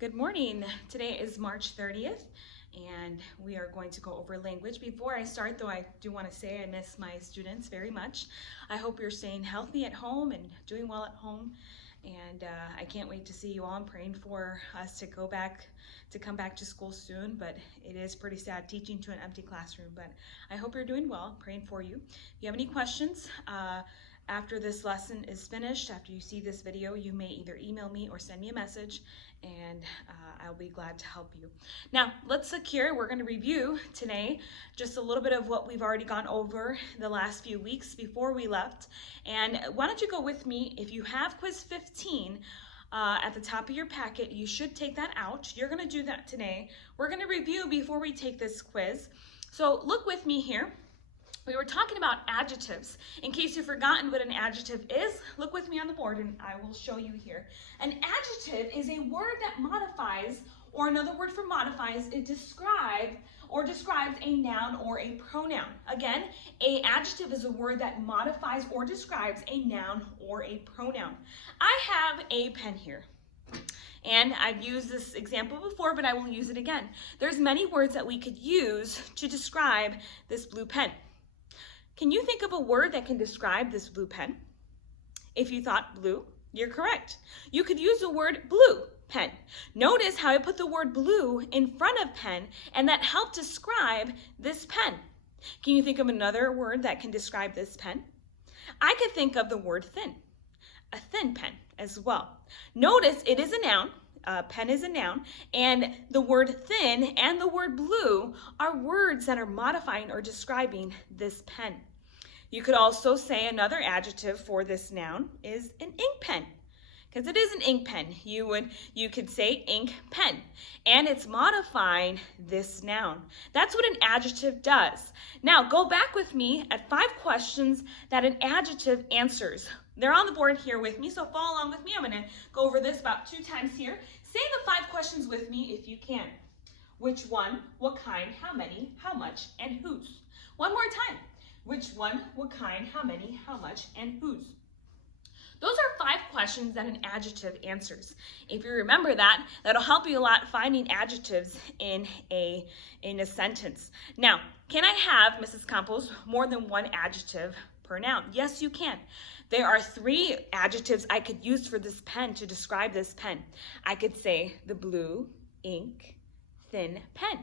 Good morning. Today is March 30th and we are going to go over language. Before I start though, I do want to say I miss my students very much. I hope you're staying healthy at home and doing well at home. And I can't wait to see you all. I'm praying for us to come back to school soon, but it is pretty sad teaching to an empty classroom. But I hope you're doing well. I'm praying for you. If you have any questions, after this lesson is finished, after you see this video, you may either email me or send me a message, and I'll be glad to help you. Now, let's look here. We're going to review today just a little bit of what we've already gone over the last few weeks before we left. And why don't you go with me? If you have quiz 15 at the top of your packet, you should take that out. You're going to do that today. We're going to review before we take this quiz. So look with me here. We were talking about adjectives. In case you've forgotten what an adjective is, look with me on the board and I will show you here. An adjective is a word that modifies, or another word for modifies, it describes a noun or a pronoun. Again, an adjective is a word that modifies or describes a noun or a pronoun. I have a pen here. And I've used this example before, but I will use it again. There's many words that we could use to describe this blue pen. Can you think of a word that can describe this blue pen? If you thought blue, you're correct. You could use the word blue pen. Notice how I put the word blue in front of pen, and that helped describe this pen. Can you think of another word that can describe this pen? I could think of the word thin, a thin pen as well. Notice it is a noun. Pen is a noun, and the word thin and the word blue are words that are modifying or describing this pen. You could also say another adjective for this noun is an ink pen, because it is an ink pen. You could say ink pen, and it's modifying this noun. That's what an adjective does. Now go back with me at 5 questions that an adjective answers. They're on the board here with me, so follow along with me. I'm going to go over this about 2 times here. Say the 5 questions with me if you can. Which one, what kind, how many, how much, and whose? One more time. Which one, what kind, how many, how much, and whose? Those are 5 questions that an adjective answers. If you remember that, that'll help you a lot finding adjectives in a sentence. Now, can I have, Mrs. Campos, more than one adjective per noun? Yes, you can. There are 3 adjectives I could use for this pen to describe this pen. I could say the blue, ink, thin pen.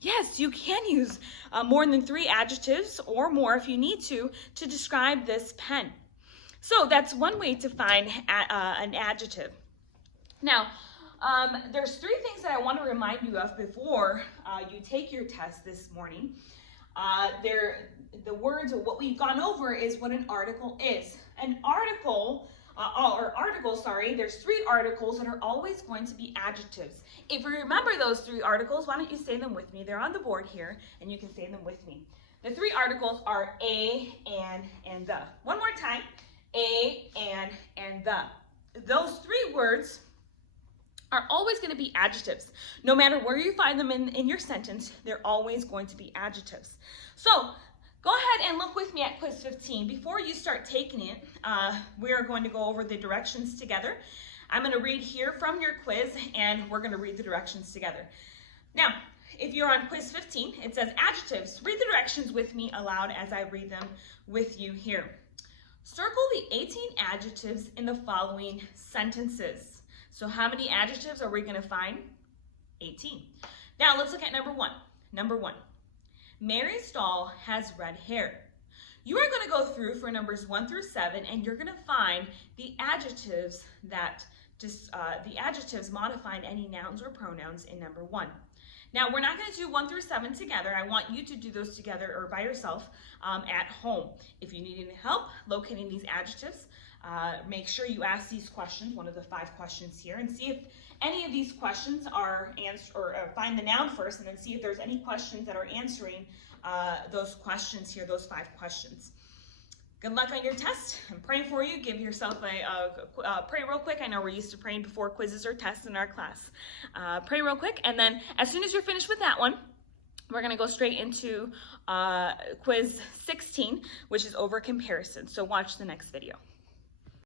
Yes, you can use more than 3 adjectives or more if you need to describe this pen. So that's one way to find an adjective. Now, there's 3 things that I want to remind you of before you take your test this morning. The words of what we've gone over is what an article is. An article, there's 3 articles that are always going to be adjectives. If you remember those 3 articles, why don't you say them with me? They're on the board here, and you can say them with me. The 3 articles are a, and the. One more time, a, and the. Those 3 words are always going to be adjectives. No matter where you find them in your sentence, they're always going to be adjectives. So go ahead and look with me at quiz 15. Before you start taking it, we are going to go over the directions together. I'm going to read here from your quiz, and we're going to read the directions together. Now, if you're on quiz 15, it says adjectives. Read the directions with me aloud as I read them with you here. Circle the 18 adjectives in the following sentences. So how many adjectives are we going to find? 18. Now let's look at number 1. Number 1. Mary's doll has red hair. You are going to go through for numbers 1 through 7, and you're going to find the adjectives modifying any nouns or pronouns in number 1. Now, we're not going to do 1 through 7 together. I want you to do those together or by yourself at home. If you need any help locating these adjectives, make sure you ask these questions, one of the 5 questions here, and see if any of these questions are answered, or find the noun first, and then see if there's any questions that are answering those questions here, those 5 questions. Good luck on your test. I'm praying for you. Give yourself pray real quick. I know we're used to praying before quizzes or tests in our class. Pray real quick, and then as soon as you're finished with that one, we're going to go straight into quiz 16, which is over comparison. So watch the next video.